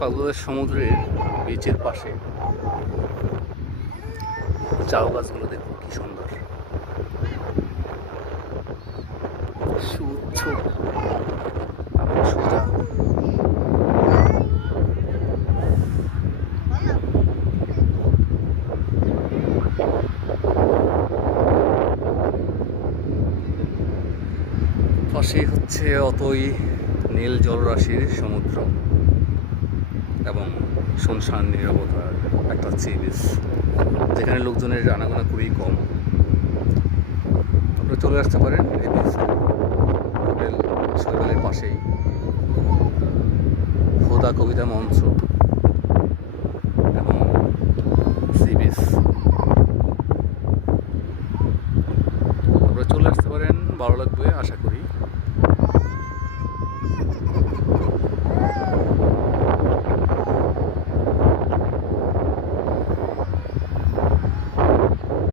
কক্সবাজার সমুদ্রের বিচের পাশে চাও গাছগুলো দেখুন কি সুন্দর, সুউচ্চ এবং সোজা। পাশেই হচ্ছে অতই নীল জলরাশির সমুদ্র এবং শুনশান নীরবতার একটা সি বিচ, যেখানে লোকজনের আনাগোনা খুবই কম। আপনারা চলে আসতে পারেন এই বিচে। হোটেল শৈবালের পাশেই হুদা কবিতা মঞ্চ।